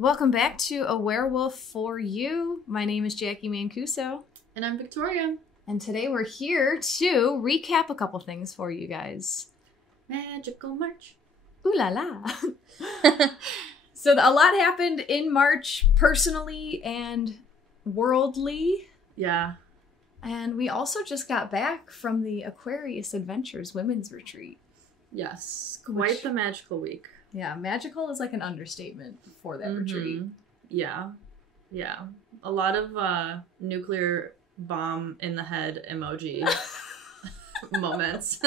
Welcome back to AwareWolf for you. My name is Jacqui Mancuso. And I'm Viktoryia. And today we're here to recap a couple things for you guys. Magical March. Ooh la la. So a lot happened in March, personally and worldly. Yeah. And we also just got back from the Aquarius Adventures Women's Retreat. Yes. Quite the magical week. Yeah, magical is like an understatement for that retreat. Yeah. Yeah. A lot of nuclear bomb in the head emoji moments.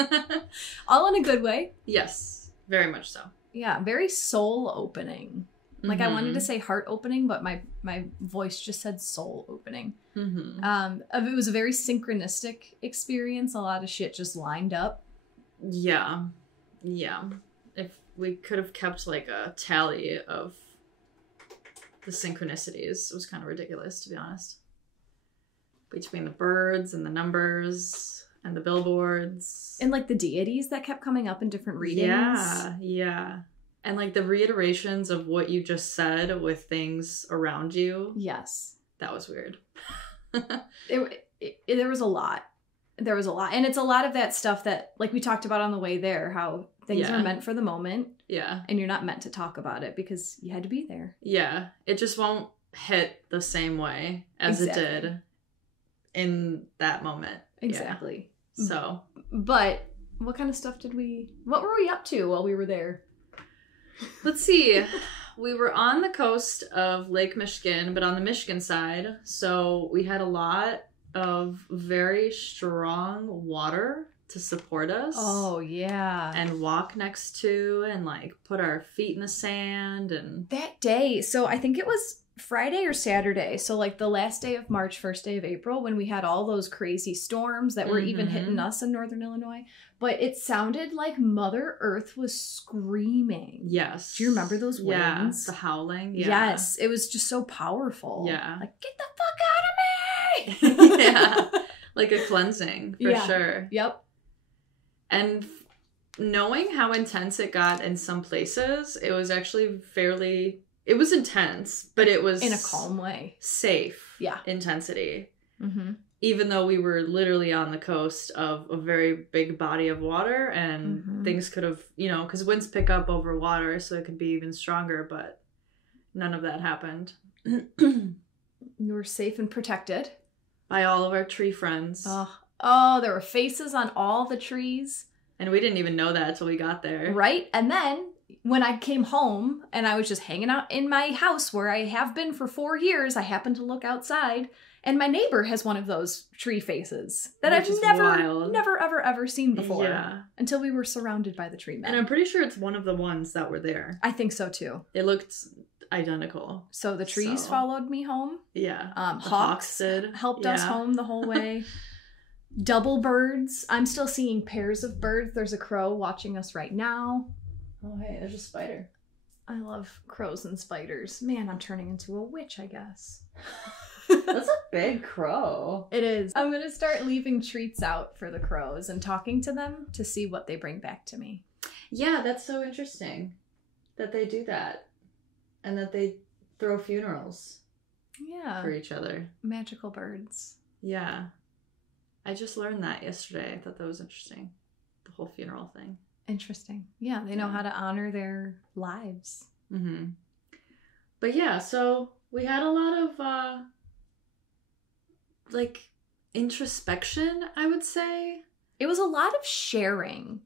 All in a good way. Yes. Very much so. Yeah, very soul opening. Like I wanted to say heart opening, but my voice just said soul opening. It was a very synchronistic experience. A lot of shit just lined up. Yeah. Yeah. If we could have kept like a tally of the synchronicities, it was kind of ridiculous, to be honest. Between the birds and the numbers and the billboards. And like the deities that kept coming up in different readings. Yeah, yeah. And like the reiterations of what you just said with things around you. Yes. That was weird. There was a lot. There was a lot. And it's a lot of that stuff that, like we talked about on the way there, how things are meant for the moment. Yeah. And you're not meant to talk about it because you had to be there. Yeah. It just won't hit the same way as it did in that moment. Exactly. Yeah. So. But what kind of stuff what were we up to while we were there? Let's see. We were on the coast of Lake Michigan, but on the Michigan side. So we had a lot of very strong water to support us. Oh, yeah. And walk next to and like put our feet in the sand. And that day, so I think it was Friday or Saturday. So like the last day of March, first day of April, when we had all those crazy storms that were even hitting us in Northern Illinois. But it sounded like Mother Earth was screaming. Yes. Do you remember those winds? Yeah, the howling. Yeah. Yes. It was just so powerful. Yeah. Like, get the fuck out of me! Yeah. Like a cleansing, for sure. Yep. And knowing how intense it got in some places, it was actually it was intense, but it was... in a calm way. Safe. Yeah. Intensity. Even though we were literally on the coast of a very big body of water and things could have, because winds pick up over water, so it could be even stronger, but none of that happened. You were safe and protected. By all of our tree friends. Oh, there were faces on all the trees. And we didn't even know that until we got there. Right? And then when I came home and I was just hanging out in my house where I have been for 4 years, I happened to look outside and my neighbor has one of those tree faces that I've never, ever seen before. Yeah. Until we were surrounded by the tree men. And I'm pretty sure it's one of the ones that were there. I think so too. It looked identical. So the trees followed me home. Yeah. Hawks helped us home the whole way. Double birds. I'm still seeing pairs of birds. There's a crow watching us right now. Oh, hey, there's a spider. I love crows and spiders. Man, I'm turning into a witch, I guess. That's a big crow. It is. I'm going to start leaving treats out for the crows and talking to them to see what they bring back to me. Yeah, that's so interesting that they do that. And that they throw funerals for each other. Magical birds. Yeah. I just learned that yesterday. I thought that was interesting. The whole funeral thing. Interesting. Yeah, they know how to honor their lives. But yeah, so we had a lot of introspection, I would say. It was a lot of sharing,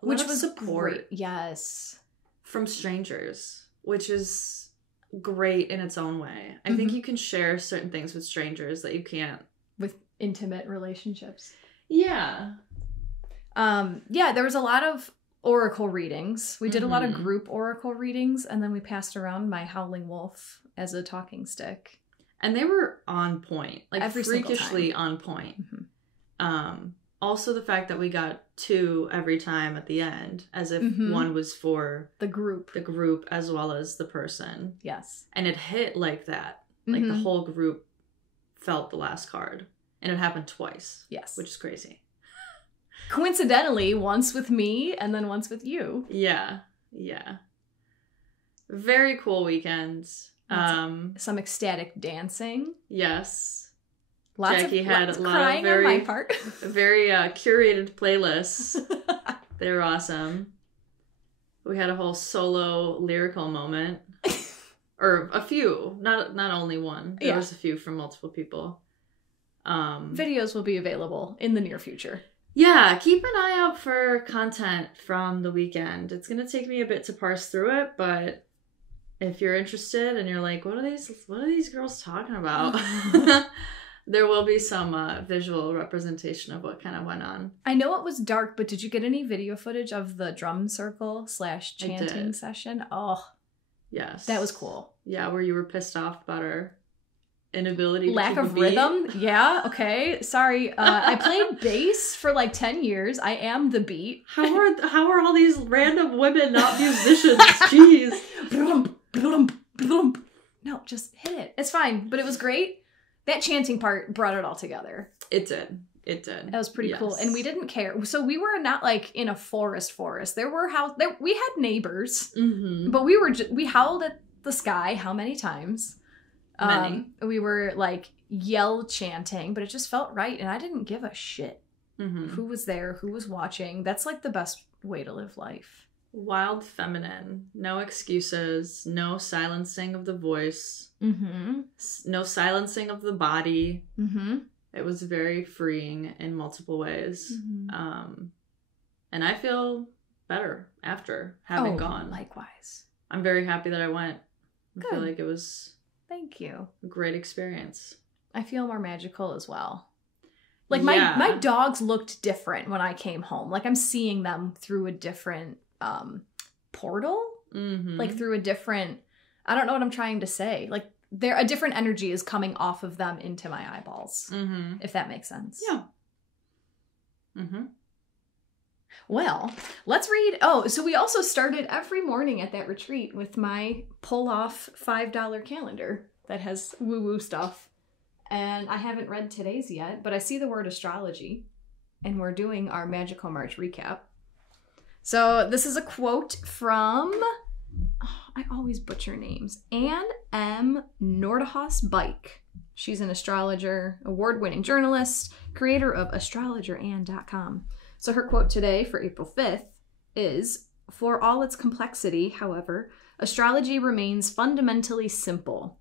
which was support. Great. Yes. From strangers, which is great in its own way. I think you can share certain things with strangers that you can't with intimate relationships. Yeah. There was a lot of oracle readings. We did a lot of group oracle readings, and then we passed around my howling wolf as a talking stick. And they were on point, like every freakishly on point. Also the fact that we got 2 every time at the end, as if one was for the group as well as the person. Yes. And it hit like that. Like the whole group felt the last card. And it happened twice. Yes. Which is crazy. Coincidentally, once with me and then once with you. Yeah. Yeah. Very cool weekend. Some ecstatic dancing. Yes. Lots Jacqui of had lots a of lot crying of very, on my part. very curated playlists. They were awesome. We had a whole solo lyrical moment. Or a few. Not only one. There was a few from multiple people. Videos will be available in the near future. Yeah, keep an eye out for content from the weekend. It's going to take me a bit to parse through it, but if you're interested and you're like, what are these girls talking about? There will be some visual representation of what kind of went on. I know it was dark, but did you get any video footage of the drum circle / chanting session? Oh, yes. That was cool. Yeah, where you were pissed off about our inability lack to of rhythm. Yeah, okay. Sorry. I played bass for like 10 years. I am the beat. How are all these random women not musicians? Jeez. No, just hit it. It's fine, but it was great. That chanting part brought it all together. It did. That was pretty cool. And we didn't care. So we were not like in a forest. We had neighbors, but we howled at the sky how many times? Many. We were like yell chanting, but it just felt right. And I didn't give a shit who was there, who was watching. That's like the best way to live life. Wild feminine. No excuses. No silencing of the voice. No silencing of the body. It was very freeing in multiple ways. And I feel better after having gone. Likewise. I'm very happy that I went. I feel like it was... Thank you. A great experience. I feel more magical as well. Like my dogs looked different when I came home. Like I'm seeing them through a different portal. Like through a different... I don't know what I'm trying to say. Like a different energy is coming off of them into my eyeballs. If that makes sense. Yeah. Well, let's read. So we also started every morning at that retreat with my pull-off $5 calendar that has woo-woo stuff. And I haven't read today's yet, but I see the word astrology. And we're doing our Magical March recap. So this is a quote from... I always butcher names. Anne M. Nordhaus Bike. She's an astrologer, award-winning journalist, creator of astrologerann.com. So her quote today for April 5th is, "For all its complexity, however, astrology remains fundamentally simple.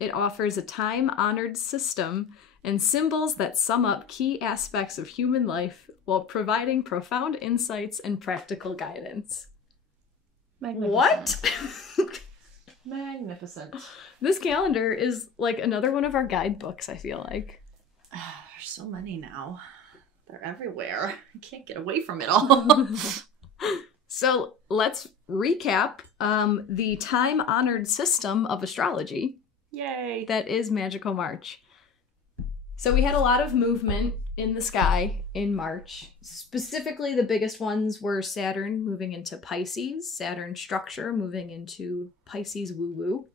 It offers a time-honored system and symbols that sum up key aspects of human life while providing profound insights and practical guidance." What? Magnificent. This calendar is like another one of our guidebooks, I feel like. There's so many now. They're everywhere. I can't get away from it all. So let's recap the time-honored system of astrology. Yay. That is Magical March. So we had a lot of movement in the sky in March. Specifically, the biggest ones were Saturn moving into Pisces, Saturn structure moving into Pisces woo-woo,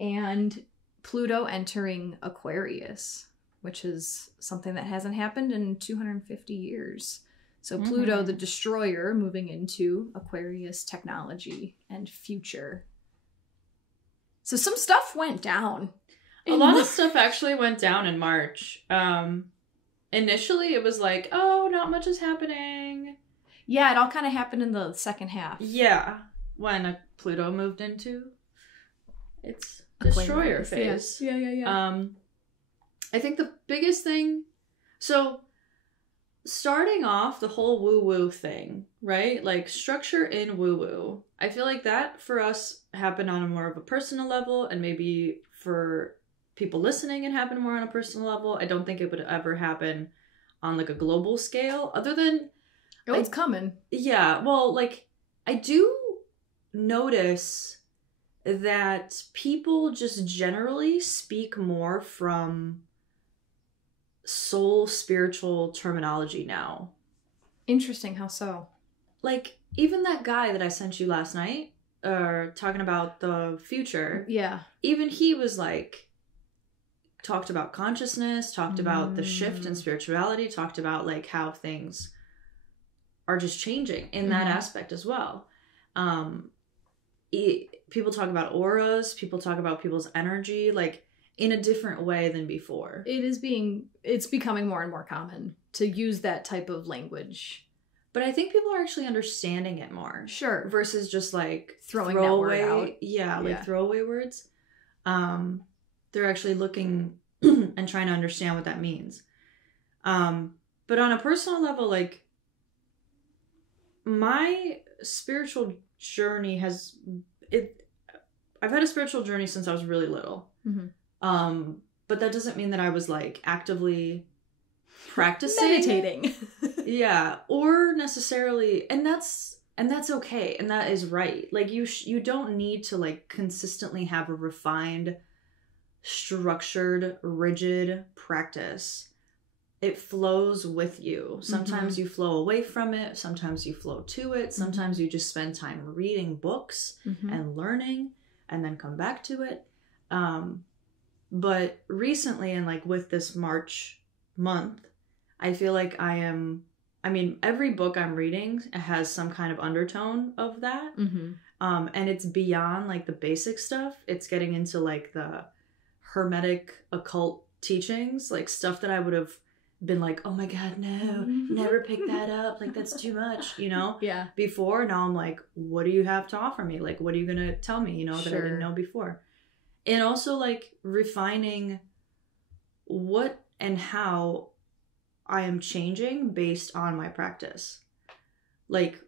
and Pluto entering Aquarius, which is something that hasn't happened in 250 years. So Pluto, the destroyer, moving into Aquarius technology and future. So some stuff went down. A lot of stuff actually went down in March. Initially, it was like, oh, not much is happening. Yeah, it all kind of happened in the second half. Yeah, when Pluto moved into its destroyer phase. Yeah. I think the biggest thing... So, starting off the whole woo-woo thing, right? Like, structure in woo-woo. I feel like that, for us, happened on a more of a personal level, and maybe for... people listening, it happened more on a personal level. I don't think it would ever happen on like a global scale other than... Oh, it's coming. Yeah. Well, like I do notice that people just generally speak more from soul spiritual terminology now. Interesting. How so? Like even that guy that I sent you last night, talking about the future. Yeah. Even he was like, talked about consciousness, talked about the shift in spirituality, talked about like how things are just changing in that aspect as well. people talk about auras, people talk about people's energy, like in a different way than before. It's becoming more and more common to use that type of language. But I think people are actually understanding it more. Sure. Versus just like throwing that word out. Yeah, like throwaway words. They're actually looking and trying to understand what that means. But on a personal level, like, my spiritual journey I've had a spiritual journey since I was really little. Mm-hmm. But that doesn't mean that I was like actively practicing. Meditating. Yeah. Or necessarily, and that's okay. And that is right. Like you don't need to like consistently have a refined, structured, rigid practice. It flows with you. Sometimes you flow away from it. Sometimes you flow to it. Sometimes you just spend time reading books and learning and then come back to it. But recently, and like with this March month, I feel like every book I'm reading has some kind of undertone of that. And it's beyond like the basic stuff. It's getting into like the hermetic occult teachings, like stuff that I would have been like, oh my god, no, never pick that up, like that's too much, you know? Yeah. Before, now I'm like, what do you have to offer me? Like, what are you gonna tell me, you know, that I didn't know before? And also like refining what and how I am changing based on my practice. Like,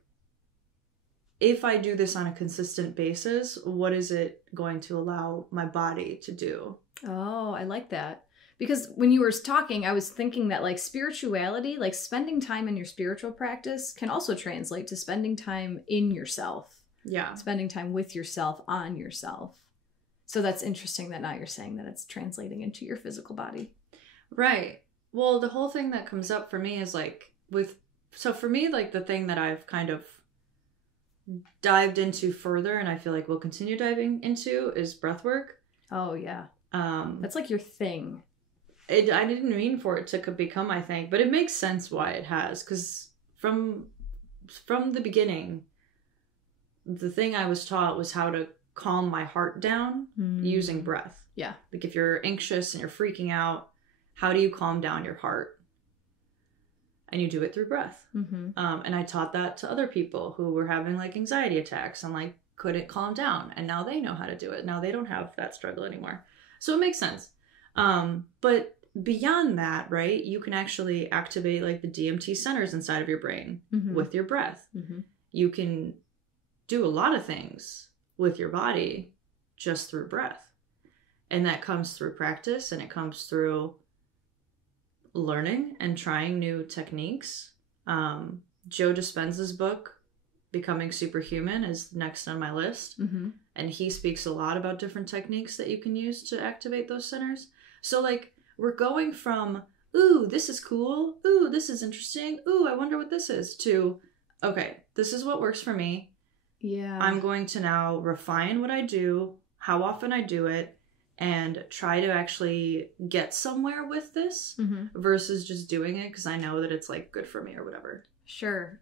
if I do this on a consistent basis, what is it going to allow my body to do? Oh, I like that. Because when you were talking, I was thinking that like spirituality, like spending time in your spiritual practice can also translate to spending time in yourself. Yeah. Spending time with yourself, on yourself. So that's interesting that now you're saying that it's translating into your physical body. Right. Well, the whole thing that comes up for me is like so for me, like the thing that I've kind of dived into further, and I feel like we'll continue diving into, is breath work. Oh, yeah. That's like your thing. I didn't mean for it to become my thing, but it makes sense why it has. Because from the beginning, the thing I was taught was how to calm my heart down using breath. Yeah. Like if you're anxious and you're freaking out, how do you calm down your heart? And you do it through breath. And I taught that to other people who were having like anxiety attacks and like couldn't calm down. And now they know how to do it. Now they don't have that struggle anymore. So it makes sense. But beyond that, right, you can actually activate like the DMT centers inside of your brain with your breath. You can do a lot of things with your body just through breath. And that comes through practice, and it comes through learning and trying new techniques. Joe Dispenza's book, Becoming Superhuman, is next on my list. And he speaks a lot about different techniques that you can use to activate those centers. So like, we're going from, ooh, this is cool, ooh, this is interesting, ooh, I wonder what this is, to, okay, this is what works for me. Yeah. I'm going to now refine what I do, how often I do it, and try to actually get somewhere with this versus just doing it because I know that it's like good for me or whatever. Sure.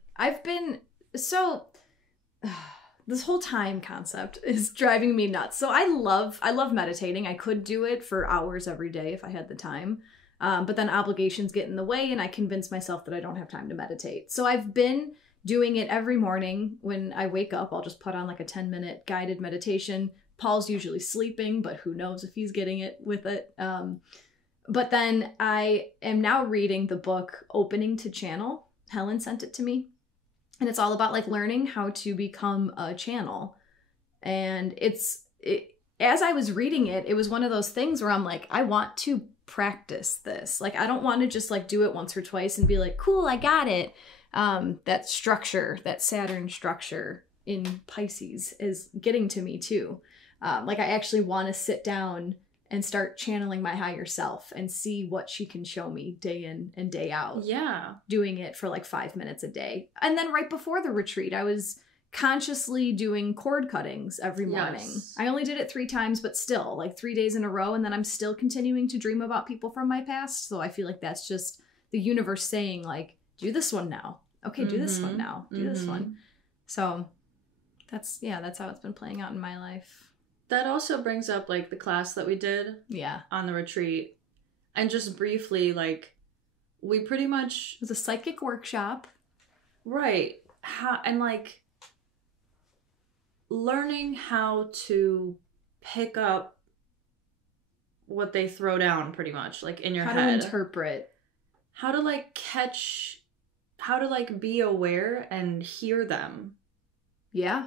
This whole time concept is driving me nuts. So I love meditating. I could do it for hours every day if I had the time. But then obligations get in the way and I convince myself that I don't have time to meditate. So I've been doing it every morning. When I wake up, I'll just put on like a 10-minute guided meditation. Paul's usually sleeping, but who knows if he's getting it with it. But then I am now reading the book Opening to Channel. Helen sent it to me. And it's all about like learning how to become a channel. And as I was reading it, it was one of those things where I'm like, I want to practice this. Like, I don't want to just like do it once or twice and be like, cool, I got it. That structure, that Saturn structure in Pisces is getting to me too. Like I actually want to sit down and start channeling my higher self and see what she can show me day in and day out. Yeah. Doing it for like 5 minutes a day. And then right before the retreat, I was consciously doing cord cuttings every morning. Yes. I only did it 3 times, but still like 3 days in a row. And then I'm still continuing to dream about people from my past. So I feel like that's just the universe saying like, do this one now. Okay, do this one now. Do this one. So That's how it's been playing out in my life. That also brings up, like, the class that we did on the retreat. And just briefly, like, we pretty much... It was a psychic workshop. Right. And, like, learning how to pick up what they throw down, pretty much, like, in your head. How to interpret. How to, like, catch... How to, like, be aware and hear them. Yeah.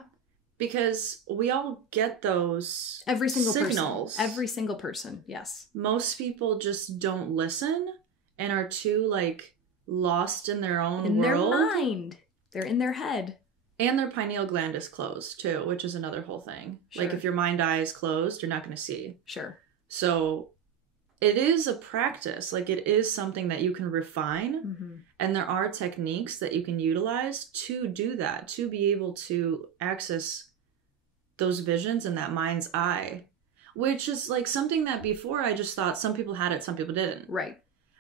Because we all get those every single signals. Person. Every single person, yes. Most people just don't listen and are too, like, lost in their own world. In their mind. They're in their head. And their pineal gland is closed, too, which is another whole thing. Sure. Like, if your mind eye is closed, you're not going to see. Sure. So, it is a practice. Like, it is something that you can refine. Mm-hmm. And there are techniques that you can utilize to do that, to be able to access those visions in that mind's eye, which is, like, something that before I just thought some people had it, some people didn't. Right.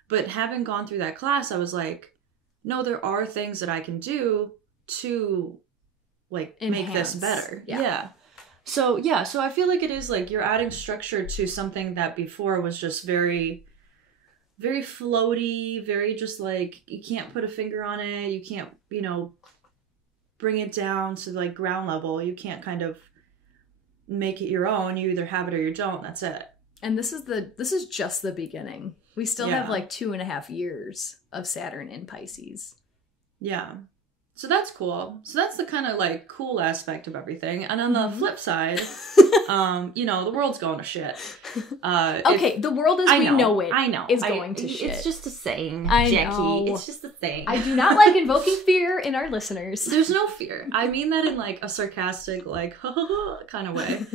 But having gone through that class, I was like, no, there are things that I can do to, like, enhance. Make this better. Yeah. So I feel like it is, like, you're adding structure to something that before was just very, very floaty, very just, like, you can't put a finger on it. You can't, you know, bring it down to, like, ground level. You can't kind of make it your own. You either have it or you don't. That's it. And this is just the beginning. We still have, like, 2.5 years of Saturn in Pisces. Yeah. So that's cool. So that's the kind of, like, cool aspect of everything. And on the flip side, you know, the world's going to shit. Okay, the world as we know it is going to shit. It's just a saying, Jacqui. Know. It's just a saying. I do not like invoking fear in our listeners. There's no fear. I mean that in, like, a sarcastic, like, kind of way.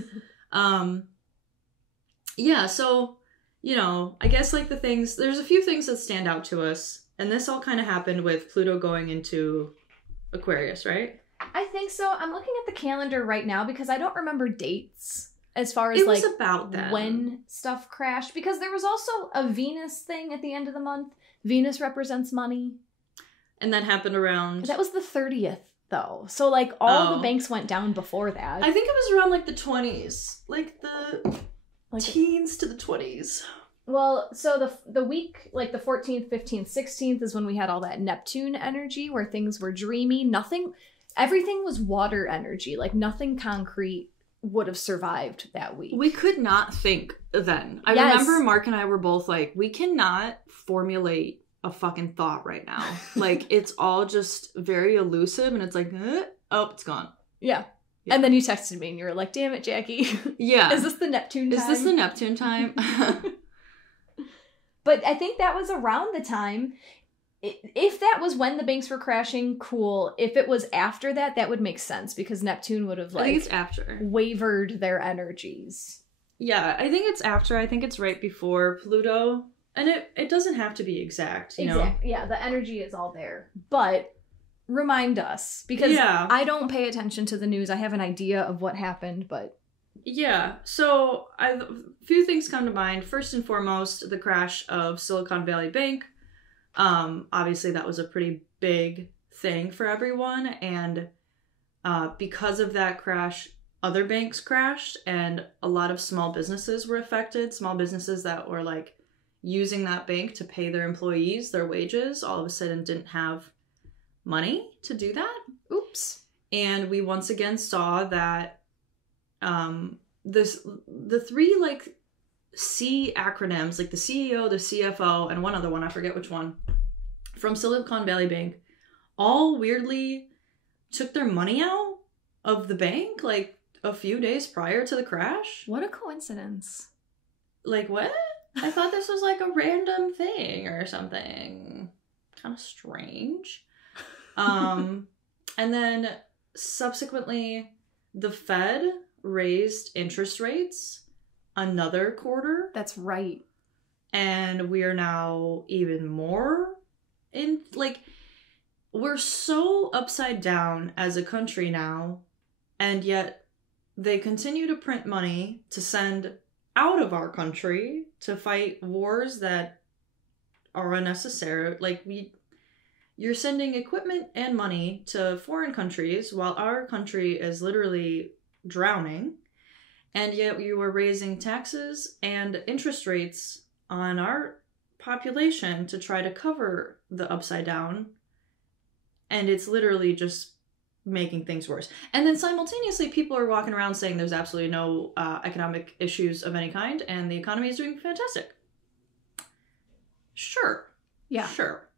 Yeah, so, you know, I guess, like, there's a few things that stand out to us. And this all kind of happened with Pluto going into Aquarius, right? I think so. I'm looking at the calendar right now because I don't remember dates as far as, it like, was about then. When stuff crashed. Because there was also a Venus thing at the end of the month. Venus represents money. And that happened around... That was the 30th, though. So, like, all the banks went down before that. I think it was around, like, the 20s. Like, the teens to the 20s. Well, so the week, like, the 14th, 15th, 16th is when we had all that Neptune energy where things were dreamy. Everything was water energy. Like, nothing concrete would have survived that week. We could not think then. I remember Mark and I were both like, we cannot formulate a fucking thought right now. Like, it's all just very elusive and it's like, oh, it's gone. Yeah. And then you texted me and you were like, damn it, Jacqui. Yeah. Is this the Neptune time? But I think that was around the time. If that was when the banks were crashing, cool. If it was after that, that would make sense because Neptune would have, like, I think it's after. Wavered their energies. Yeah, I think it's after. I think it's right before Pluto. And it doesn't have to be exact, you know? Yeah, the energy is all there. But remind us because I don't pay attention to the news. I have an idea of what happened, but... Yeah, so a few things come to mind. First and foremost, the crash of Silicon Valley Bank. Obviously, that was a pretty big thing for everyone. And because of that crash, other banks crashed and a lot of small businesses were affected. Small businesses that were, like, using that bank to pay their employees their wages all of a sudden didn't have money to do that. Oops. And we once again saw that the three, like, C acronyms, like the CEO, the CFO, and one other one, I forget which one, from Silicon Valley Bank, all weirdly took their money out of the bank, like, a few days prior to the crash. What a coincidence. Like, what? I thought this was, like, a random thing or something. Kind of strange. And then subsequently, the Fed raised interest rates another quarter. That's right. And we are now even more in, like, we're so upside down as a country now, and yet they continue to print money to send out of our country to fight wars that are unnecessary. Like, you're sending equipment and money to foreign countries while our country is literally drowning, and yet you are raising taxes and interest rates on our population to try to cover the upside down, and it's literally just making things worse. And then simultaneously, people are walking around saying there's absolutely no economic issues of any kind, and the economy is doing fantastic. Sure. Yeah. Sure.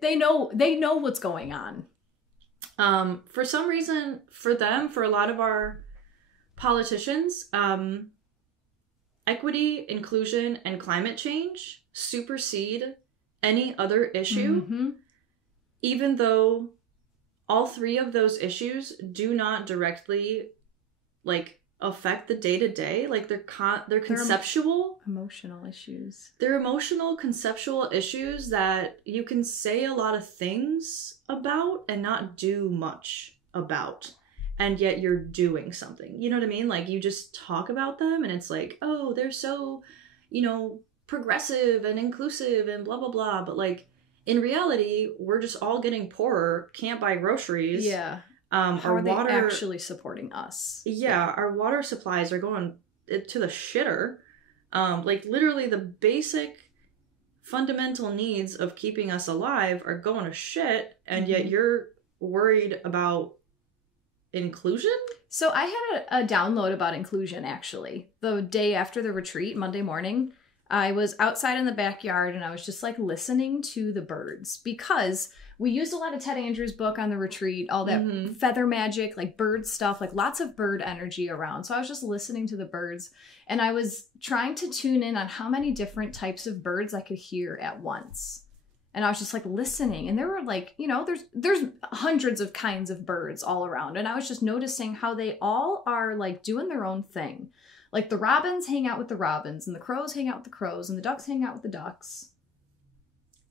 They know what's going on. For some reason, for a lot of our politicians, equity, inclusion, and climate change supersede any other issue, even though all three of those issues do not directly, like, affect the day-to-day. Like, they're conceptual. Emotional issues. They're emotional, conceptual issues that you can say a lot of things about and not do much about. And yet you're doing something. You know what I mean? Like, you just talk about them and it's like, oh, they're so, progressive and inclusive and blah, blah, blah. But, like, in reality, we're just all getting poorer, can't buy groceries. Yeah. How are they actually supporting us? Yeah, our water supplies are going to the shitter. Like, literally the basic fundamental needs of keeping us alive are going to shit, and yet you're worried about inclusion? So I had a download about inclusion, actually. The day after the retreat, Monday morning, I was outside in the backyard and I was just like listening to the birds, because we used a lot of Ted Andrews' book on the retreat, all that feather magic, like bird stuff, like lots of bird energy around. So I was just listening to the birds and I was trying to tune in on how many different types of birds I could hear at once. And I was just like listening, and there were like, there's hundreds of kinds of birds all around. And I was just noticing how they all are like doing their own thing. Like the robins hang out with the robins, and the crows hang out with the crows, and the ducks hang out with the ducks.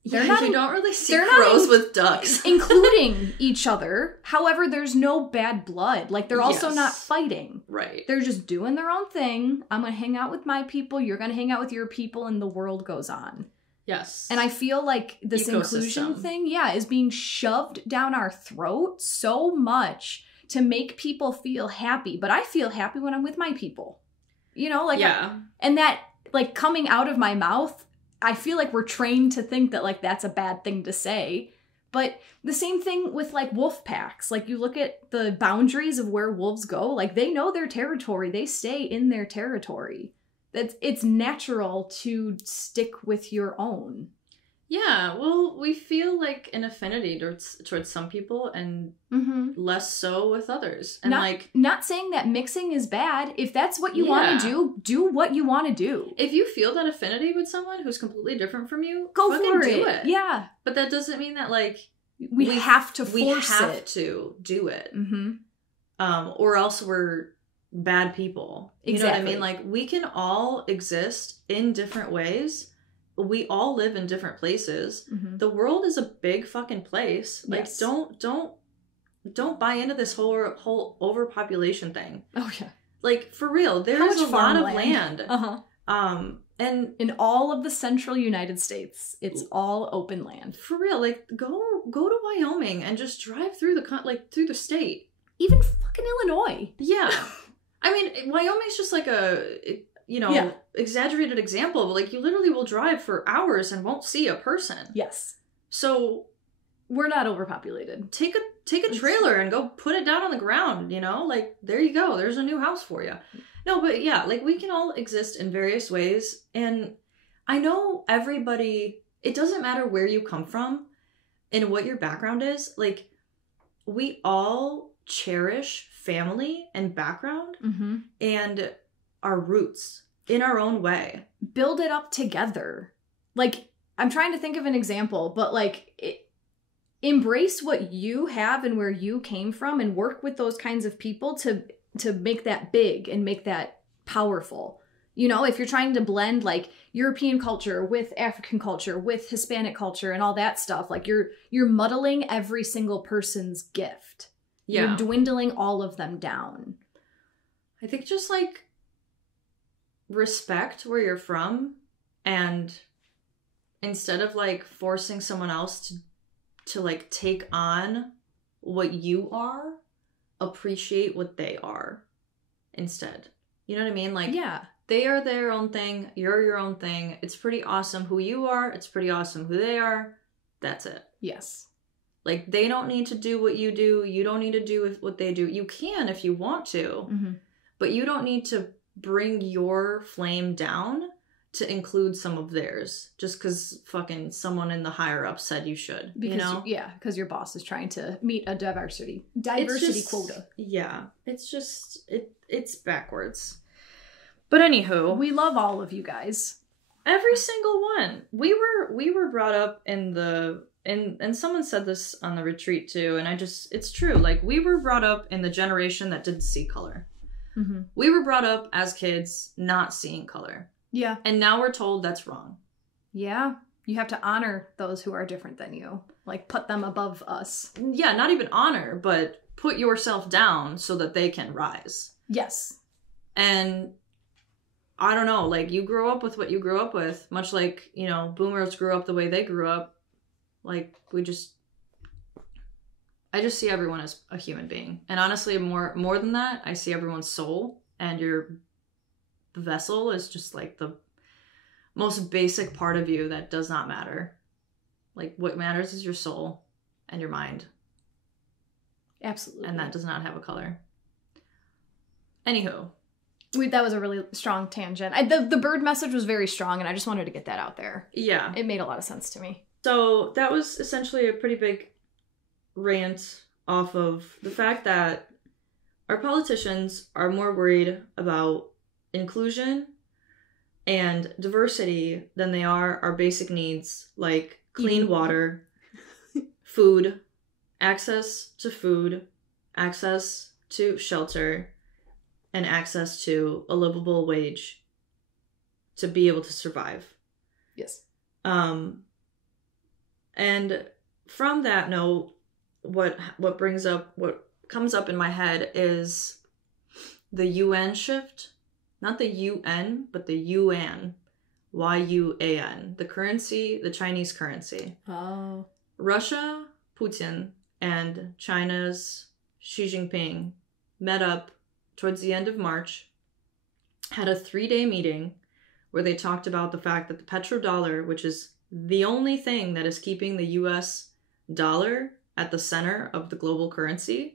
You don't really see crows with ducks. Including each other. However, there's no bad blood. Like, they're also not fighting. Right. They're just doing their own thing. I'm going to hang out with my people. You're going to hang out with your people, and the world goes on. Yes. And I feel like this inclusion thing, is being shoved down our throat so much to make people feel happy. But I feel happy when I'm with my people. And that, like, coming out of my mouth, I feel like we're trained to think that, like, that's a bad thing to say. But the same thing with, like, wolf packs. Like, you look at the boundaries of where wolves go. Like, they know their territory. They stay in their territory. It's natural to stick with your own. Yeah, well, we feel like an affinity towards some people and less so with others. And not saying that mixing is bad. If that's what you want to do what you want to do. If you feel that affinity with someone who's completely different from you, go fucking for do it. Yeah. But that doesn't mean that, like, we have to force it. We have to do it. Or else we're bad people. You know what I mean? Like, we can all exist in different ways. We all live in different places. The world is a big fucking place. Like, don't buy into this whole overpopulation thing. Oh yeah. Like, for real, there is a lot of land. And in all of the central United States, it's all open land. For real, like, go to Wyoming and just drive through through the state. Even fucking Illinois. Yeah. I mean, Wyoming's just like exaggerated example, but, like, you literally will drive for hours and won't see a person. Yes. So we're not overpopulated. Take a trailer and go put it down on the ground, like, there you go. There's a new house for you. No, but yeah, like, we can all exist in various ways. And I know everybody, it doesn't matter where you come from and what your background is. Like, we all cherish family and background and our roots in our own way. Build it up together. Like, I'm trying to think of an example, but, like, embrace what you have and where you came from and work with those kinds of people to make that big and make that powerful. If you're trying to blend, like, European culture with African culture, with Hispanic culture and all that stuff, like, you're muddling every single person's gift. Yeah. You're dwindling all of them down. I think just, like, respect where you're from, and instead of, like, forcing someone else to to like take on what you are, appreciate what they are instead. You know what I mean? Like, yeah, they are their own thing, you're your own thing. It's pretty awesome who you are, it's pretty awesome who they are. That's it. yes. Like, they don't need to do what you do, you don't need to do what they do. You can if you want to, but you don't need to bring your flame down to include some of theirs just because fucking someone in the higher up said you should. Because you know? because your boss is trying to meet a diversity quota. Yeah, it's just it's backwards. But anywho, We love all of you guys. every single one. We were brought up in the and someone said this on the retreat too, and it's true. Like, we were brought up in the generation that didn't see color. We were brought up as kids not seeing color. Yeah. And now we're told that's wrong. Yeah. You have to honor those who are different than you. Like, put them above us. Yeah, not even honor, but put yourself down so that they can rise. Yes. And I don't know, like, you grow up with what you grew up with, much like, you know, boomers grew up the way they grew up. Like, I just see everyone as a human being. And honestly, more than that, I see everyone's soul, and your vessel is just like the most basic part of you that does not matter. Like, what matters is your soul and your mind. Absolutely. And that does not have a color. Anywho. That was a really strong tangent. The bird message was very strong, and I just wanted to get that out there. Yeah. It made a lot of sense to me. So that was essentially a pretty big rant off of the fact that our politicians are more worried about inclusion and diversity than they are our basic needs, like clean water, food, access to shelter, and access to a livable wage to be able to survive. Yes. And from that note, what comes up in my head is the UN shift. Not the UN, but the yuan. Y-U-A-N. The currency, the Chinese currency. Oh. Russia, Putin, and China's Xi Jinping met up towards the end of March, had a 3-day meeting where they talked about the fact that the petrodollar, which is the only thing that is keeping the US dollar at the center of the global currency,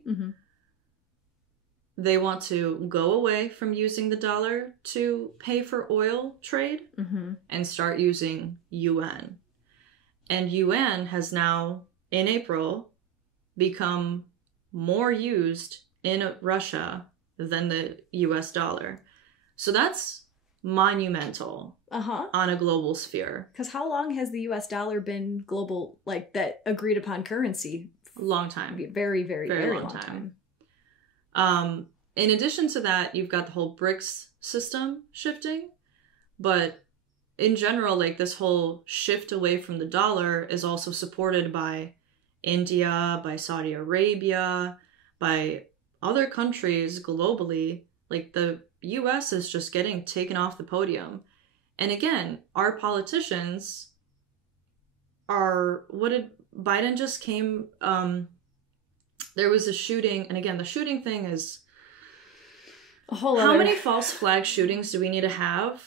they want to go away from using the dollar to pay for oil trade and start using yuan. And yuan has now, in April, become more used in Russia than the US dollar. So that's monumental on a global sphere. Because how long has the US dollar been global, like that agreed upon currency? A long time. Very, very, very long time. In addition to that, you've got the whole BRICS system shifting. But in general, like, this whole shift away from the dollar is also supported by India, by Saudi Arabia, by other countries globally. Like, the US is just getting taken off the podium. And again, our politicians are, Biden just came, there was a shooting, and again, the shooting thing is, how many false flag shootings do we need to have?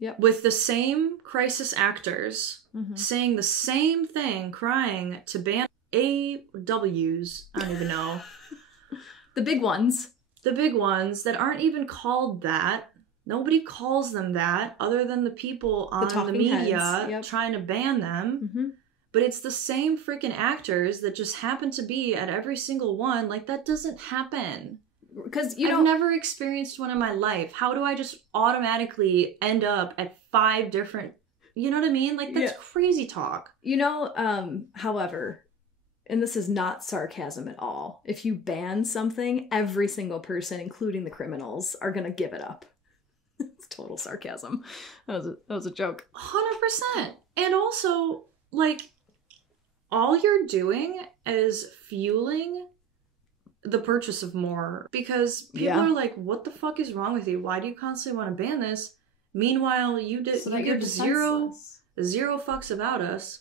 Yep. With the same crisis actors saying the same thing, crying to ban AWs, I don't even know. The big ones. The big ones that aren't even called that. Nobody calls them that other than the people on the media trying to ban them. But it's the same freaking actors that just happen to be at every single one. Like, that doesn't happen. Because I've never experienced one in my life. How do I just automatically end up at 5 different... You know what I mean? Like, that's crazy talk. However... And this is not sarcasm at all. If you ban something, every single person, including the criminals, are going to give it up. It's total sarcasm. That was a joke. 100%. And also, like, all you're doing is fueling the purchase of more. Because people are like, what the fuck is wrong with you? Why do you constantly want to ban this? Meanwhile, you give zero fucks about us.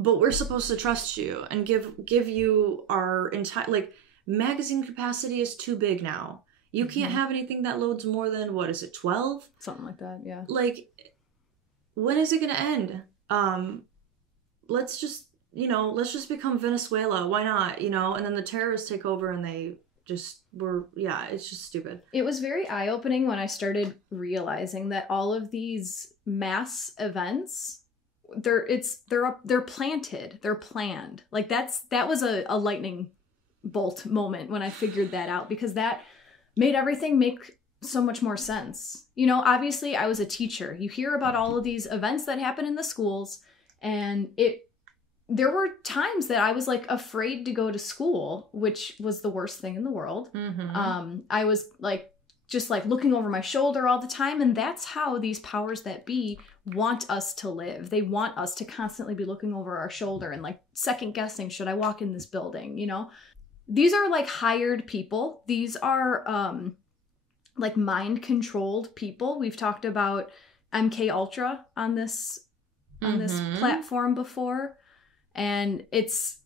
but we're supposed to trust you and give you our entire, like, magazine capacity is too big now. You can't have anything that loads more than, what is it, 12? Something like that, yeah. Like, when is it gonna end? Let's just become Venezuela. Why not? And then the terrorists take over and they just it's just stupid. It was very eye-opening when I started realizing that all of these mass events, they're planted, they're planned. Like that was a lightning bolt moment when I figured that out, because that made everything make so much more sense. Obviously I was a teacher. You hear about all of these events that happen in the schools, and there were times that I was like afraid to go to school, which was the worst thing in the world. I was like, just like looking over my shoulder all the time. And that's how these powers that be want us to live. They want us to constantly be looking over our shoulder and like second guessing, should I walk in this building? These are like hired people. These are like mind controlled people. We've talked about MK Ultra on this platform before. And it's,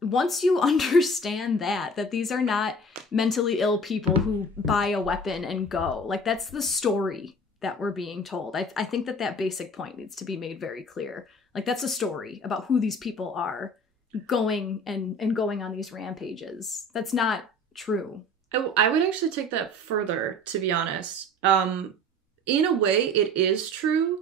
once you understand that these are not mentally ill people who buy a weapon and go, like, that's the story that we're being told. I think that basic point needs to be made very clear. Like, that's a story about who these people are going on these rampages. That's not true. I would actually take that further, to be honest. In a way, it is true.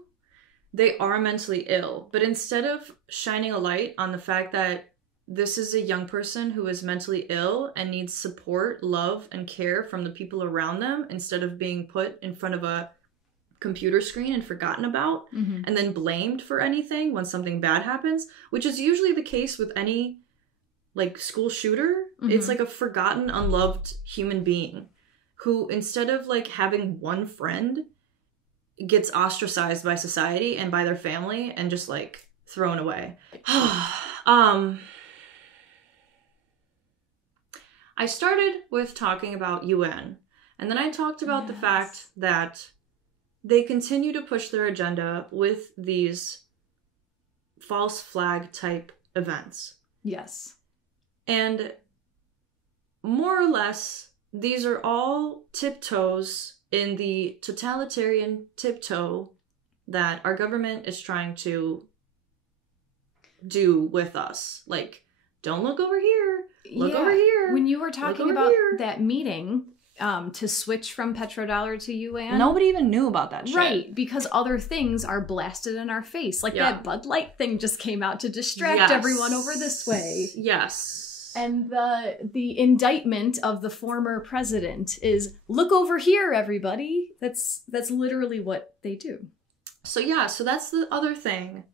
They are mentally ill, but instead of shining a light on the fact that this is a young person who is mentally ill and needs support, love, and care from the people around them, instead of being put in front of a computer screen and forgotten about, and then blamed for anything when something bad happens, which is usually the case with any, like, school shooter. It's like a forgotten, unloved human being who, instead of, like, having one friend, gets ostracized by society and by their family and just, like, thrown away. I started with talking about UN, and then I talked about the fact that they continue to push their agenda with these false flag type events. Yes. And more or less, these are all tiptoes in the totalitarian tiptoe that our government is trying to do with us. Like, don't look over here. Look over here. When you were talking about that meeting to switch from petrodollar to UN, nobody even knew about that shit. Right, because other things are blasted in our face. Like that Bud Light thing just came out to distract everyone over this way. Yes. And the indictment of the former president is, look over here, everybody. That's literally what they do. So that's the other thing.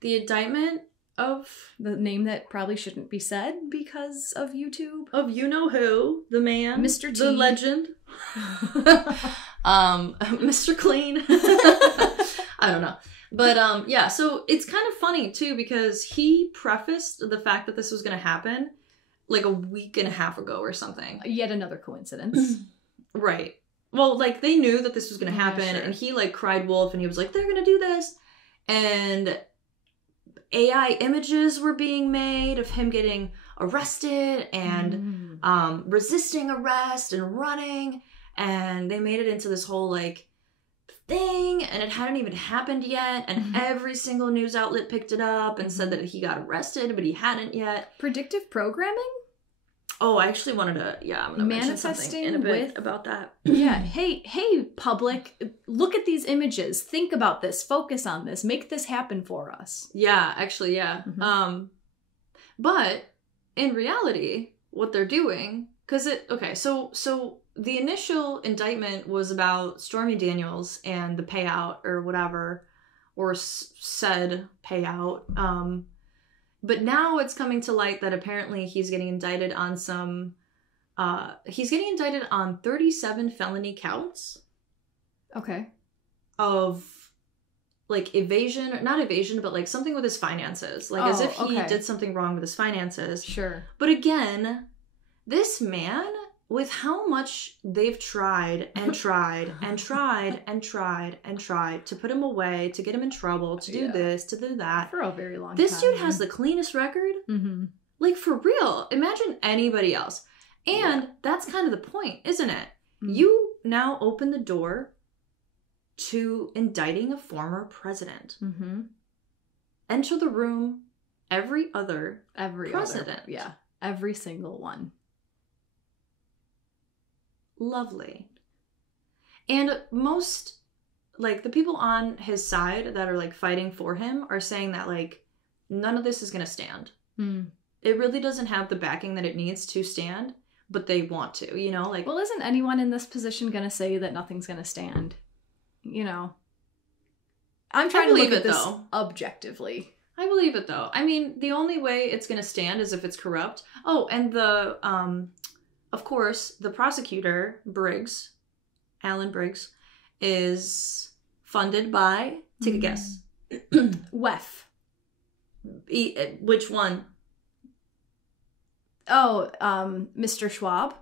The indictment of the name that probably shouldn't be said because of YouTube. Of you-know-who, the man. Mr. T. The legend. Mr. Clean. I don't know. But so it's kind of funny too, because he prefaced the fact that this was going to happen like a week and a half ago or something. Yet another coincidence. Right. Well, like, they knew that this was going to happen, and he, like, cried wolf, and he was like, they're going to do this. And AI images were being made of him getting arrested and resisting arrest and running, and they made it into this whole, like, thing, and it hadn't even happened yet, and every single news outlet picked it up and said that he got arrested, but he hadn't yet. Predictive programming? Oh, I actually wanted to, I'm going to mention something in a bit about that. Yeah. Hey, public, look at these images. Think about this. Focus on this. Make this happen for us. Yeah, actually, yeah. But in reality, what they're doing, because so the initial indictment was about Stormy Daniels and the payout or whatever, or said payout. But now it's coming to light that apparently he's getting indicted on he's getting indicted on 37 felony counts. Okay. Of, like, not evasion, but, like, something with his finances. Like, as if he did something wrong with his finances. Sure. But again, this man with how much they've tried and tried and tried and tried and tried to put him away, to get him in trouble, to do this, to do that. For a very long time. This dude has the cleanest record. Mm-hmm. Like, for real. Imagine anybody else. And that's kind of the point, isn't it? Mm-hmm. You now open the door to indicting a former president. Mm-hmm. Enter the room every other president. Yeah. Every single one. Lovely. And most, like, the people on his side that are, like, fighting for him are saying that, like, none of this is going to stand. Mm. It really doesn't have the backing that it needs to stand, but they want to, you know? Like, well, isn't anyone in this position going to say that nothing's going to stand? You know? I'm trying to look at this objectively. I believe it, though. I mean, the only way it's going to stand is if it's corrupt. Oh, and the, of course, the prosecutor, Alan Briggs, is funded by, take a guess. WEF. Which one? Oh, Mr. Schwab.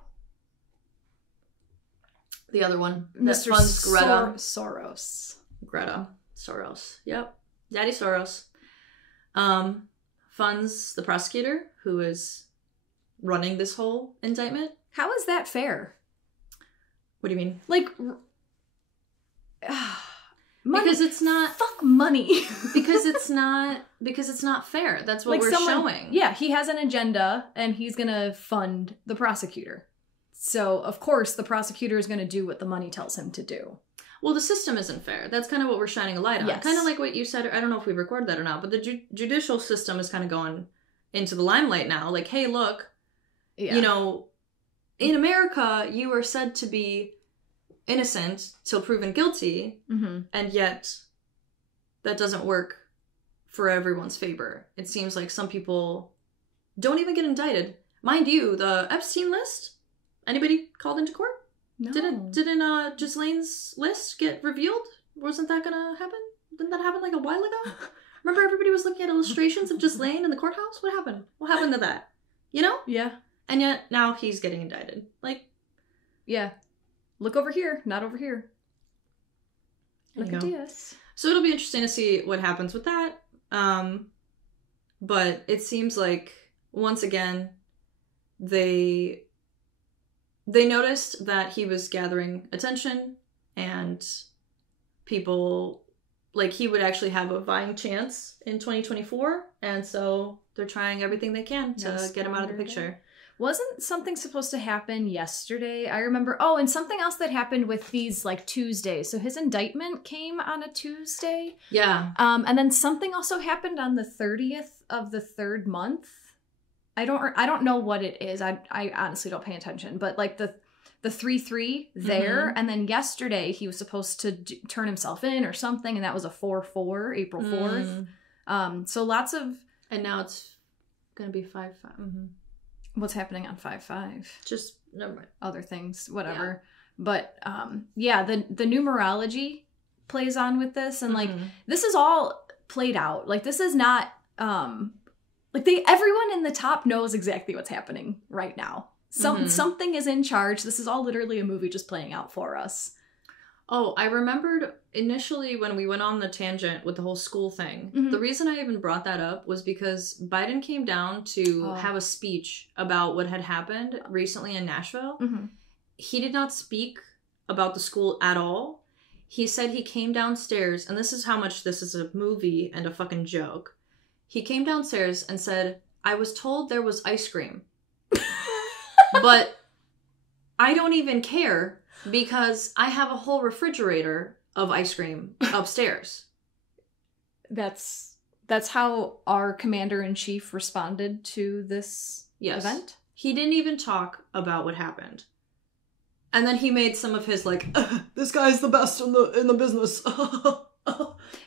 The other one. Mr. Funds Greta. Soros. Greta. Soros. Yep. Daddy Soros. Funds the prosecutor who is running this whole indictment. How is that fair? What do you mean? Like, money. Because it's not. Fuck money. because it's not fair. That's what we're showing. Yeah, he has an agenda and he's gonna fund the prosecutor. So of course the prosecutor is gonna do what the money tells him to do. Well, the system isn't fair. That's kind of what we're shining a light on. Yes. Kind of like what you said. I don't know if we recorded that or not, but the judicial system is kind of going into the limelight now. Like, hey, look, you know, in America, you are said to be innocent till proven guilty, and yet that doesn't work for everyone's favor. It seems like some people don't even get indicted. Mind you, the Epstein list, anybody called into court? No. Didn't Ghislaine's list get revealed? Wasn't that gonna happen? Didn't that happen like a while ago? Remember everybody was looking at illustrations of Ghislaine in the courthouse? What happened? What happened to that? You know? Yeah. And yet now he's getting indicted. Like, yeah. Look over here, not over here. Look at this. So it'll be interesting to see what happens with that. But it seems like, once again, they noticed that he was gathering attention and people, like, he would actually have a vying chance in 2024. And so they're trying everything they can to get him out of the picture. Wasn't something supposed to happen yesterday? I remember. Oh, and something else that happened with these, like, Tuesdays. So his indictment came on a Tuesday. Yeah. And then something also happened on the 30th of the third month. I don't know what it is. I honestly don't pay attention. But, like, the 3-3 there. And then yesterday he was supposed to turn himself in or something. And that was a 4-4, April 4th. So lots of... And now it's going to be 5-5. What's happening on 5-5? Just, never mind. Other things, whatever. Yeah. But, the numerology plays on with this. And, like, this is all played out. Like, this is not... everyone in the top knows exactly what's happening right now. Something is in charge. This is all literally a movie just playing out for us. Oh, I remembered initially when we went on the tangent with the whole school thing. The reason I even brought that up was because Biden came down to have a speech about what had happened recently in Nashville. He did not speak about the school at all. He said he came downstairs, and this is how much this is a movie and a fucking joke. He came downstairs and said, I was told there was ice cream. But I don't even care because I have a whole refrigerator of ice cream upstairs. That's how our commander-in-chief responded to this event? He didn't even talk about what happened. And then he made some of his, like, this guy's the best in the business.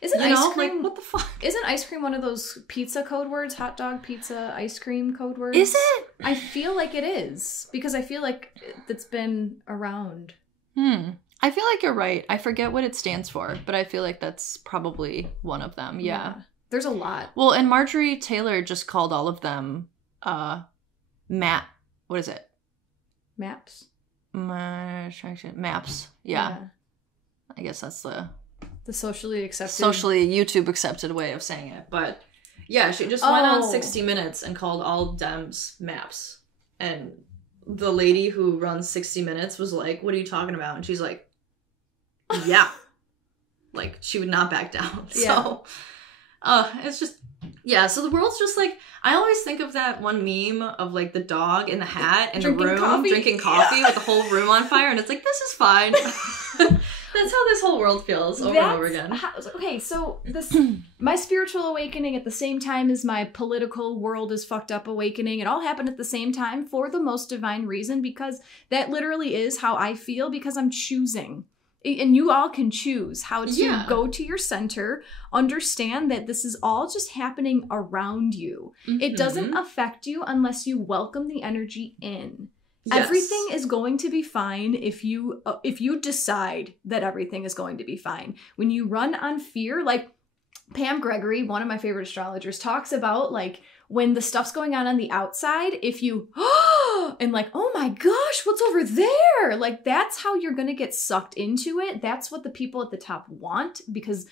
Isn't ice cream, like, what the fuck? Isn't ice cream one of those pizza code words? Hot dog, pizza, ice cream code words? Is it? I feel like it is. Because I feel like it's been around. I feel like you're right. I forget what it stands for, but I feel like that's probably one of them. Yeah. There's a lot. Well, and Marjorie Taylor just called all of them, what is it? Maps? Maps. Yeah. I guess that's the socially accepted, YouTube accepted way of saying it. But yeah, she just went on 60 Minutes and called all Dems maps. And the lady who runs 60 Minutes was like, what are you talking about? And she's like, yeah. Like, she would not back down. So, it's just, yeah, so the world's just like, I always think of that one meme of like the dog in the hat in the room drinking coffee with the whole room on fire, and it's like, this is fine. That's how this whole world feels over and over again. Okay, so this my spiritual awakening at the same time as my political world is fucked up awakening. It all happened at the same time for the most divine reason, because that literally is how I feel, because I'm choosing. And you all can choose how to go to your center, understand that this is all just happening around you. Mm-hmm. It doesn't affect you unless you welcome the energy in. Yes. Everything is going to be fine if you decide that everything is going to be fine. When you run on fear, like Pam Gregory, one of my favorite astrologers, talks about, like, when the stuff's going on the outside, if you, and like, oh my gosh, what's over there? Like, that's how you're going to get sucked into it. That's what the people at the top want, because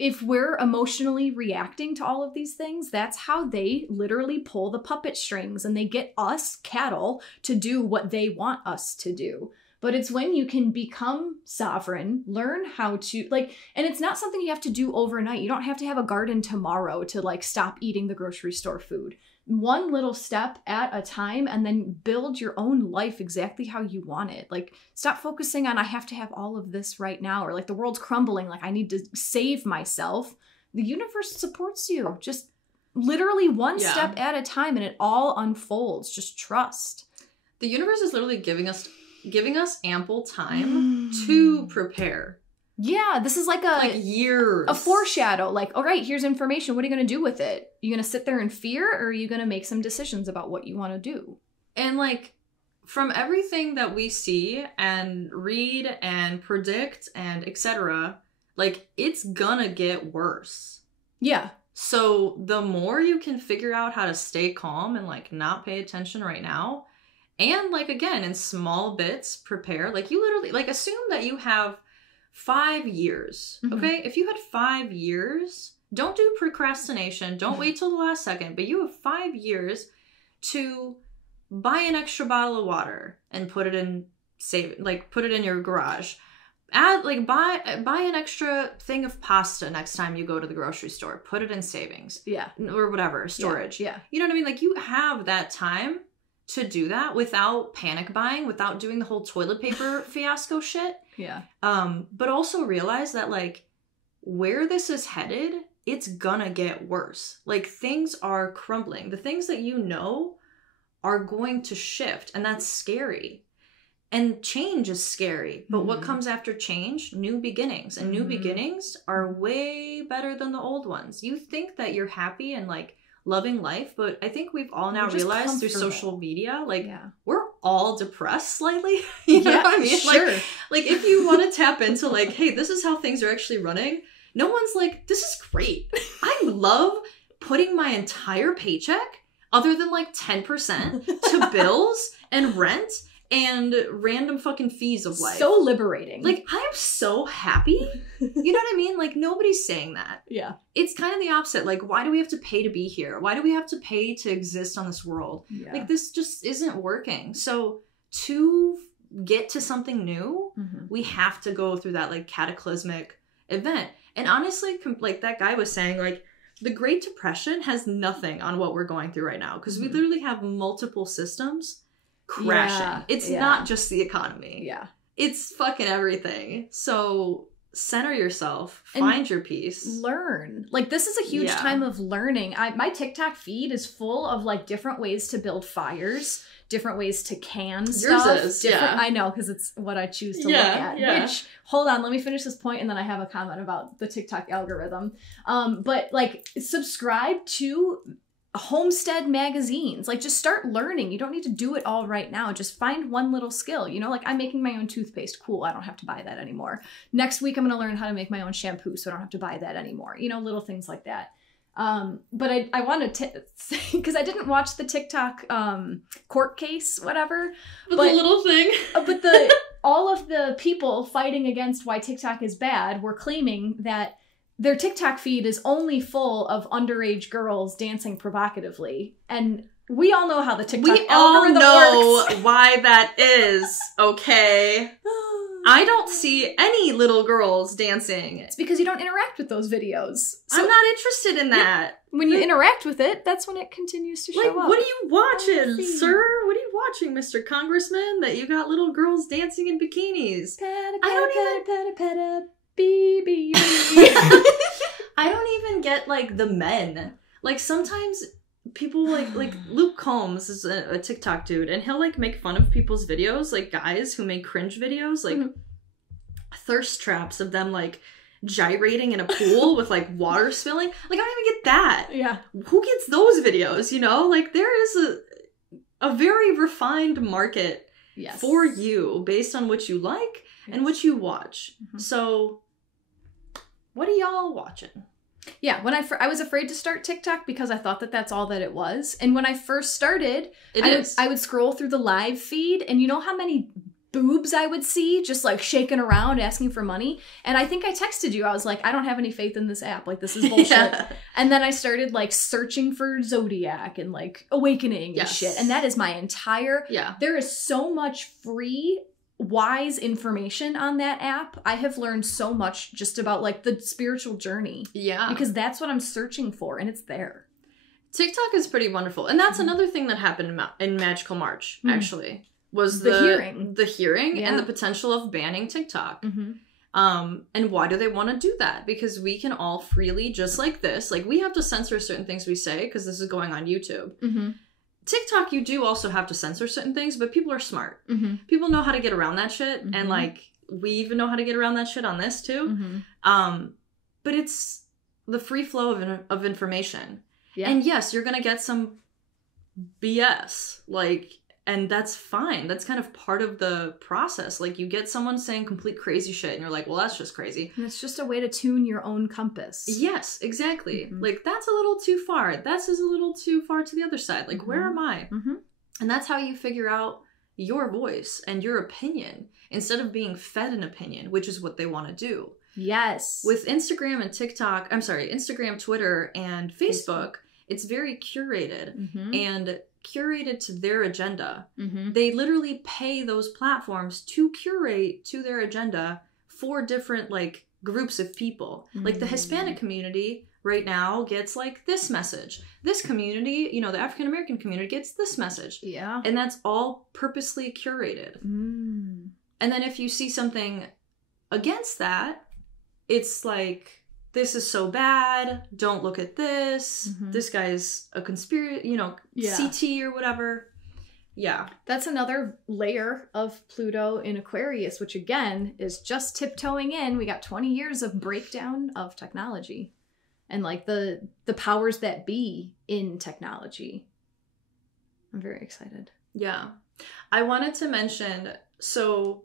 if we're emotionally reacting to all of these things, that's how they literally pull the puppet strings, and they get us cattle to do what they want us to do. But it's when you can become sovereign, learn how to, like, and it's not something you have to do overnight. You don't have to have a garden tomorrow to, like, stop eating the grocery store food. One little step at a time, and then build your own life exactly how you want it. Like, stop focusing on, I have to have all of this right now, or like the world's crumbling, like I need to save myself. The universe supports you. Just literally one step at a time, and it all unfolds. Just trust. The universe is literally giving us ample time to prepare. Yeah, this is like years. A foreshadow. Like, all right, here's information. What are you going to do with it? You going to sit there in fear, or are you going to make some decisions about what you want to do? And like, from everything that we see and read and predict and etc., like, it's gonna get worse. Yeah. So the more you can figure out how to stay calm and like not pay attention right now, and like, again, in small bits, prepare. Like, you literally, like, assume that you have 5 years, okay? If you had 5 years, don't do procrastination. Don't wait till the last second, but you have 5 years to buy an extra bottle of water and put it in, put it in your garage. Add, like, buy an extra thing of pasta next time you go to the grocery store. Put it in savings. Yeah. Or whatever, storage. Yeah. You know what I mean? Like, you have that time to do that without panic buying, without doing the whole toilet paper fiasco shit. Yeah. But also realize that, like, where this is headed, it's gonna get worse. Like, things are crumbling. The things that you know are going to shift, and that's scary. And change is scary. But what comes after change? New beginnings. And new beginnings are way better than the old ones. You think that you're happy and, like, loving life, but I think we've all now realized through social media, like, we're all depressed slightly. You know what I mean? Sure. Like, if you want to tap into, like, hey, this is how things are actually running, no one's like, this is great. I love putting my entire paycheck, other than like 10%, to bills and rent and random fucking fees of life. So liberating. Like, I am so happy. You know what I mean? Like, nobody's saying that. Yeah. It's kind of the opposite. Like, why do we have to pay to be here? Why do we have to pay to exist on this world? Yeah. Like, this just isn't working. So to get to something new, we have to go through that, like, cataclysmic event. And honestly, like that guy was saying, like, the Great Depression has nothing on what we're going through right now, because we literally have multiple systems crashing. Yeah, it's not just the economy. Yeah. It's fucking everything. So center yourself, find your peace. Learn. Like, this is a huge time of learning. My TikTok feed is full of, like, different ways to build fires, different ways to can stuff. Yours is, I know, because it's what I choose to look at. Which, hold on, let me finish this point, and then I have a comment about the TikTok algorithm. But, like, subscribe to Homestead magazines. Like, just start learning. You don't need to do it all right now. Just find one little skill. You know, like, I'm making my own toothpaste. Cool, I don't have to buy that anymore. Next week, I'm going to learn how to make my own shampoo, so I don't have to buy that anymore. You know, little things like that. But I wanted to say, because I didn't watch the TikTok court case, whatever. But the little thing. But all of the people fighting against why TikTok is bad were claiming that their TikTok feed is only full of underage girls dancing provocatively. And we all know how the TikTok algorithm works. Why that is, okay? I don't see any little girls dancing. It's because you don't interact with those videos. So I'm not interested in that. When you interact with it, that's when it continues to show up. What are you watching, sir? What are you watching, Mr. Congressman? That you got little girls dancing in bikinis. I don't even get, like, the men. Like, sometimes people, like Luke Combs is a TikTok dude, and he'll, like, make fun of people's videos, like, guys who make cringe videos, like, thirst traps of them, like, gyrating in a pool with, like, water spilling. Like, I don't even get that. Yeah. Who gets those videos, you know? Like, there is a very refined market for you based on what you like and what you watch. So... what are y'all watching? Yeah, when I was afraid to start TikTok because I thought that that's all that it was. And when I first started, I would scroll through the live feed, and you know how many boobs I would see just like shaking around asking for money? And I think I texted you. I was like, I don't have any faith in this app. Like, this is bullshit. Yeah. And then I started like searching for Zodiac and like Awakening and shit. And that is my entire... Yeah. There is so much free... wise information on that app. I have learned so much just about like the spiritual journey. Yeah. Because that's what I'm searching for, and it's there. TikTok is pretty wonderful. And that's another thing that happened in Magical March, actually, was the hearing. The hearing and the potential of banning TikTok. And why do they want to do that? Because we can all freely, just like this, like, we have to censor certain things we say because this is going on YouTube. TikTok, you do also have to censor certain things, but people are smart. People know how to get around that shit, and, like, we even know how to get around that shit on this, too. But it's the free flow of information. Yeah. And yes, you're gonna get some BS, like, and that's fine. That's kind of part of the process. Like, you get someone saying complete crazy shit, and you're like, well, that's just crazy. And it's just a way to tune your own compass. Yes, exactly. Like, that's a little too far. That's just a little too far to the other side. Like, where am I? And that's how you figure out your voice and your opinion instead of being fed an opinion, which is what they want to do. Yes. With Instagram and TikTok, Instagram, Twitter, and Facebook, it's very curated. And curated to their agenda. They literally pay those platforms to curate to their agenda for different, like, groups of people. Like, the Hispanic community right now gets, like, this message. This community, you know, the African American community gets this message. Yeah. And that's all purposely curated. And then if you see something against that, it's like, this is so bad, don't look at this, this guy's a conspiracy, you know, CT or whatever. Yeah. That's another layer of Pluto in Aquarius, which again is just tiptoeing in. We got 20 years of breakdown of technology and like the powers that be in technology. I'm very excited. Yeah. I wanted to mention, So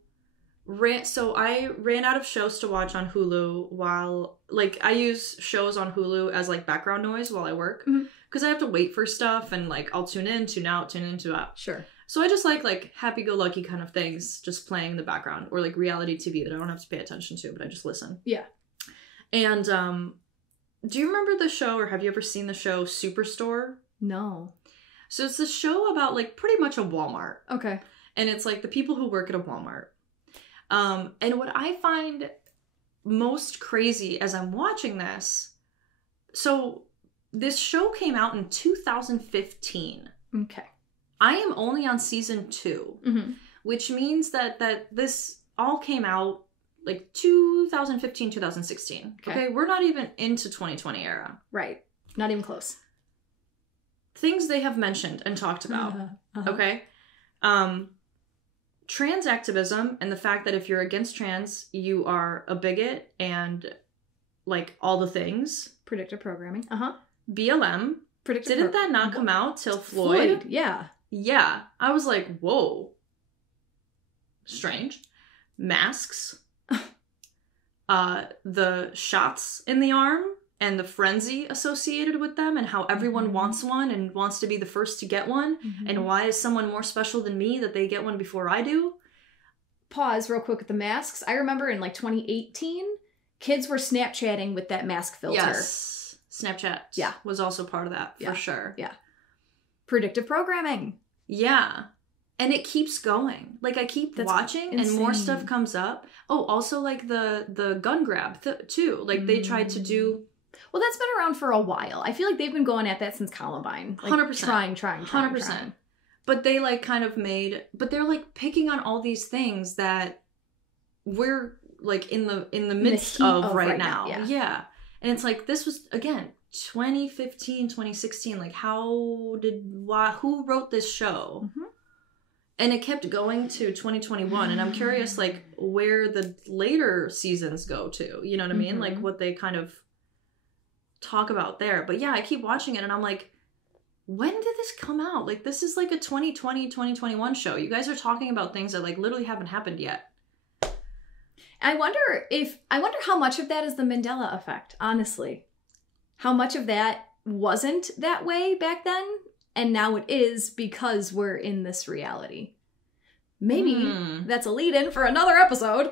I ran out of shows to watch on Hulu while, like, I use shows on Hulu as, like, background noise while I work. Because I have to wait for stuff, and, like, I'll tune in, tune out, tune in, tune out. Sure. So I just like happy-go-lucky kind of things just playing in the background. Or, like, reality TV that I don't have to pay attention to, but I just listen. Yeah. And, do you remember the show, or have you ever seen the show Superstore? No. So it's a show about, like, pretty much a Walmart. Okay. And it's, like, the people who work at a Walmart. And what I find most crazy as I'm watching this, so this show came out in 2015. Okay. I am only on season 2, which means that this all came out like 2015, 2016. Okay. We're not even into 2020 era. Right. Not even close. Things they have mentioned and talked about. Okay. Trans activism and the fact that if you're against trans, you are a bigot and, like, all the things. Predictive programming. BLM. Didn't that not come out till Floyd? Yeah. Yeah. I was like, whoa. Strange. Masks. The shots in the arm and the frenzy associated with them and how everyone wants one and wants to be the first to get one. And why is someone more special than me that they get one before I do? Pause real quick with the masks. I remember in like 2018, kids were Snapchatting with that mask filter. Yes. Snapchat was also part of that, for sure. Yeah. Predictive programming. Yeah. And it keeps going. Like, I keep watching and more stuff comes up. Oh, also, like, the gun grab, too. Like, they tried to do... Well, that's been around for a while. I feel like they've been going at that since Columbine. Like, 100%. Trying. 100%. But they, like, kind of made... But they're, like, picking on all these things that we're, like, in the midst of right now. Yeah. And it's like, this was, again, 2015, 2016. Like, who wrote this show? And it kept going to 2021. And I'm curious, like, where the later seasons go to. You know what I mean? Like, what they kind of talk about there. But yeah, I keep watching it and I'm like, when did this come out? Like, this is like a 2020, 2021 show. You guys are talking about things that, like, literally haven't happened yet. I wonder how much of that is the Mandela effect, honestly. How much of that wasn't that way back then, and now it is because we're in this reality. Maybe that's a lead-in for another episode.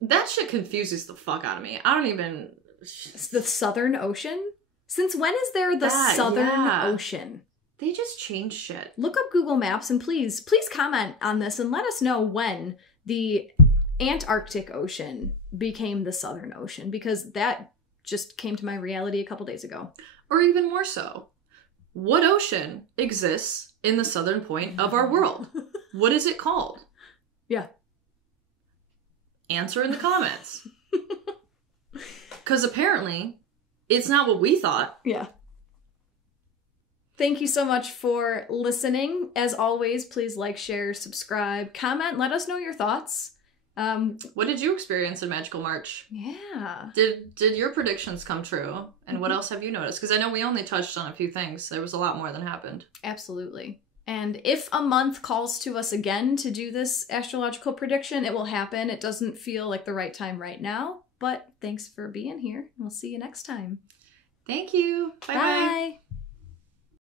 That shit confuses the fuck out of me. I don't even... It's the Southern Ocean? Since when is there the Southern Ocean? They just change shit. Look up Google Maps and please comment on this and let us know when the Antarctic Ocean became the Southern Ocean, because that just came to my reality a couple days ago. Or even more so, what ocean exists in the southern point of our world? What is it called? Yeah. Answer in the comments. Because apparently, it's not what we thought. Yeah. Thank you so much for listening. As always, please like, share, subscribe, comment, let us know your thoughts. What did you experience in Magical March? Yeah. Did your predictions come true? And what else have you noticed? Because I know we only touched on a few things. There was a lot more than happened. Absolutely. And if a month calls to us again to do this astrological prediction, it will happen. It doesn't feel like the right time right now. But thanks for being here. We'll see you next time. Thank you. Bye-bye. Bye.